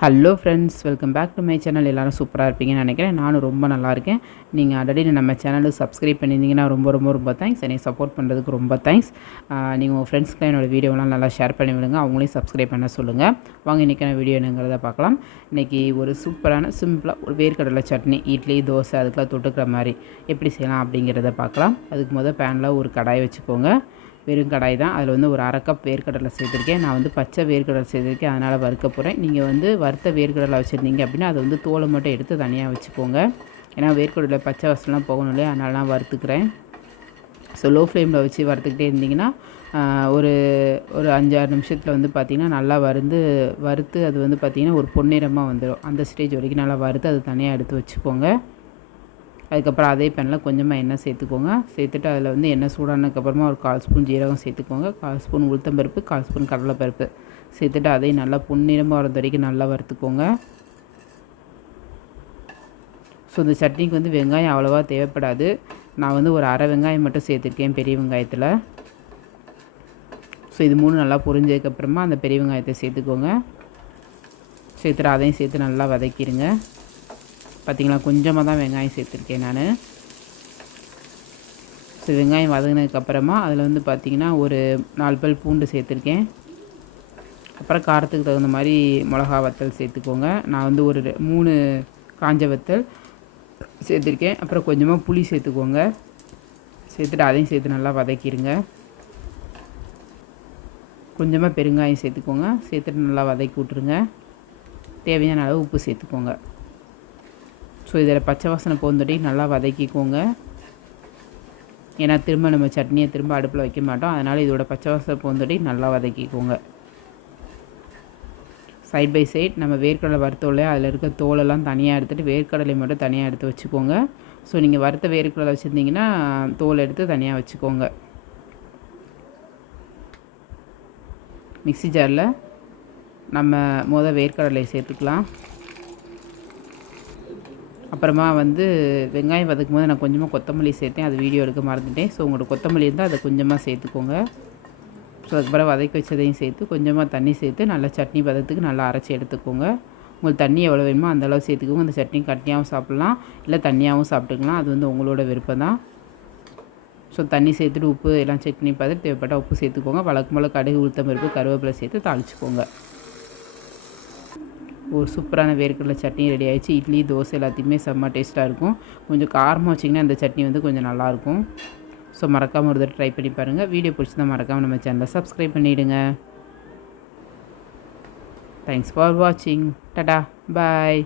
Hello friends, welcome back to my channel. எல்லோரும் சூப்பராக இருப்பீங்கன்னு நினைக்கிறேன். நானும் ரொம்ப நல்லா இருக்கேன். நீங்கள் ஆல்ரெடி நம்ம சேனலுக்கு சப்ஸ்கிரைப் பண்ணியிருந்தீங்கன்னா ரொம்ப ரொம்ப ரொம்ப தேங்க்ஸ். என்னை சப்போர்ட் பண்ணுறதுக்கு ரொம்ப தேங்க்ஸ். நீங்கள் உங்கள் ஃப்ரெண்ட்ஸ்க்கு என்னோடய வீடியோலாம் நல்லா ஷேர் பண்ணி விடுங்க, அவங்களையும் சப்ஸ்கிரைப் பண்ண சொல்லுங்கள். வாங்க இன்றைக்கான வீடியோ என்னங்கிறத பார்க்கலாம். இன்றைக்கி ஒரு சூப்பரான சிம்பிளாக ஒரு வேர்க்கடலை சட்னி, இட்லி, தோசை அதுக்கெலாம் தொட்டுக்கிற மாதிரி எப்படி செய்யலாம் அப்படிங்கிறத பார்க்கலாம். அதுக்கு பேனில் ஒரு கடாய் வச்சுக்கோங்க. வெறும் கடாய் தான். அதில் ஒரு அரை கப் வேர்க்கடலை சேர்த்துருக்கேன். நான் பச்சை வேர்க்கடலை சேர்த்துருக்கேன், அதனால் வறுக்க போகிறேன். நீங்கள் வறுத்த வேர்க்கடலை வச்சுருந்தீங்க அப்படின்னா அதை தோலை மட்டும் எடுத்து தனியாக வச்சுக்கோங்க. ஏன்னா வேர்க்கடலை பச்சை வாசலாம் போகணும் இல்லையா, அதனால நான் வறுத்துக்கிறேன். ஸோ லோ ஃப்ளேமில் வச்சு வறுத்துக்கிட்டே இருந்திங்கன்னா ஒரு 5-6 நிமிஷத்தில் பார்த்திங்கன்னா நல்லா வறுத்து அது பார்த்திங்கன்னா ஒரு பொன்னிறமாக வந்துடும். அந்த ஸ்டேஜ் வரைக்கும் நல்லா வறுத்து அது தனியாக எடுத்து வச்சுக்கோங்க. அதுக்கப்புறம் அதே பேனில் கொஞ்சமாக எண்ணெய் சேர்த்துக்கோங்க. சேர்த்துட்டு அதில் எண்ணெய் சூடானதுக்கப்புறமா ஒரு 1/4 ஸ்பூன் ஜீரகம் சேர்த்துக்கோங்க, 1/4 ஸ்பூன் உளுத்தம்பருப்பு, 1/4 ஸ்பூன் கடலைப்பருப்பு சேர்த்துட்டு அதையும் நல்லா பொன்னிறமாக வரது வரைக்கும் நல்லா வறுத்துக்கோங்க. ஸோ இந்த சட்னிக்கு வெங்காயம் அவ்வளோவா தேவைப்படாது. நான் ஒரு அரை வெங்காயம் மட்டும் சேர்த்துருக்கேன் பெரிய வெங்காயத்தில். ஸோ இது 3 நல்லா பொரிஞ்சதுக்கப்புறமா அந்த பெரிய வெங்காயத்தை சேர்த்துக்கோங்க. சேர்த்துட்டு அதையும் சேர்த்து நல்லா வதக்கிடுங்க. பார்த்திங்களா, கொஞ்சமாக தான் வெங்காயம் சேர்த்துருக்கேன் நான். ஸோ வெங்காயம் வதங்கினதுக்கப்புறமா அதில் பார்த்திங்கன்னா ஒரு 4 பல் பூண்டு சேர்த்துருக்கேன். அப்புறம் காரத்துக்கு தகுந்த மாதிரி மிளகா வத்தல் சேர்த்துக்கோங்க. நான் ஒரு 3 காஞ்ச வத்தல் சேர்த்துருக்கேன். அப்புறம் கொஞ்சமாக புளி சேர்த்துக்கோங்க. சேர்த்துட்டு அதையும் சேர்த்து நல்லா வதக்கிடுங்க. கொஞ்சமாக பெருங்காயம் சேர்த்துக்கோங்க. சேர்த்துட்டு நல்லா வதக்கி விட்ருங்க. தேவையான அளவு உப்பு சேர்த்துக்கோங்க. ஸோ இதில் பச்சை வாசனை போந்தோட்டி நல்லா வதக்கிக்கோங்க. ஏன்னா திரும்ப நம்ம சட்னியை திரும்ப அடுப்பில் வைக்க மாட்டோம், அதனால் இதோட பச்சை வாசனை போந்தோட்டி நல்லா வதக்கிக்கோங்க. சைட் பை சைட் நம்ம வேர்க்கடலை வறுத்தோல்ல, அதில் இருக்க தோலெல்லாம் தனியாக எடுத்துகிட்டு வேர்க்கடலை மட்டும் தனியாக எடுத்து வச்சுக்கோங்க. ஸோ நீங்கள் வறுத்த வேர்க்கடலை வச்சுருந்தீங்கன்னா தோல் எடுத்து தனியாக வச்சுக்கோங்க. மிக்ஸி ஜாரில் நம்ம வேர்க்கடலை சேர்த்துக்கலாம். அப்புறமா வெங்காயம் வதக்கும் போது நான் கொஞ்சமாக கொத்தமல்லி சேர்த்தேன், அது வீடியோ எடுக்க மறந்துட்டேன். ஸோ உங்களோட கொத்தமல்லி இருந்தால் அதை கொஞ்சமாக சேர்த்துக்கோங்க. ஸோ அதுக்கப்புறம் வதக்கி வச்சதையும் சேர்த்து கொஞ்சமாக தண்ணி சேர்த்து நல்லா சட்னி பதத்துக்கு நல்லா அரைச்சி எடுத்துக்கோங்க. உங்களுக்கு தண்ணி எவ்வளோ வேணுமோ அந்தளவு சேர்த்துக்கோங்க. அந்த சட்னி கட்டியாகவும் சாப்பிட்லாம், இல்லை தண்ணியாகவும் சாப்பிட்டுக்கலாம். அது உங்களோட விருப்பம் தான். ஸோ தண்ணி சேர்த்துட்டு உப்பு எல்லாம் செக் பண்ணி பார்த்துட்டு தேவைப்பட்டால் உப்பு சேர்த்துக்கோங்க. வழக்கம் போல் கடுகு, உளுத்தம் பருப்பு, கருவேப்பிலை சேர்த்து தாளிச்சிக்கோங்க. ஒரு சூப்பரான வேர்க்கடலை சட்னி ரெடி ஆகிடுச்சு. இட்லி, தோசை எல்லாத்தையுமே செம்ம டேஸ்ட்டாக இருக்கும். கொஞ்சம் காரமாக வச்சிங்கன்னா இந்த சட்னி கொஞ்சம் நல்லாயிருக்கும். ஸோ மறக்காமல் ஒரு தடவை ட்ரை பண்ணி பாருங்கள். வீடியோ பிடிச்சிருந்தால் மறக்காமல் நம்ம சேனலை சப்ஸ்கிரைப் பண்ணிவிடுங்க. தேங்க்ஸ் ஃபார் வாட்சிங். டடா, பாய்.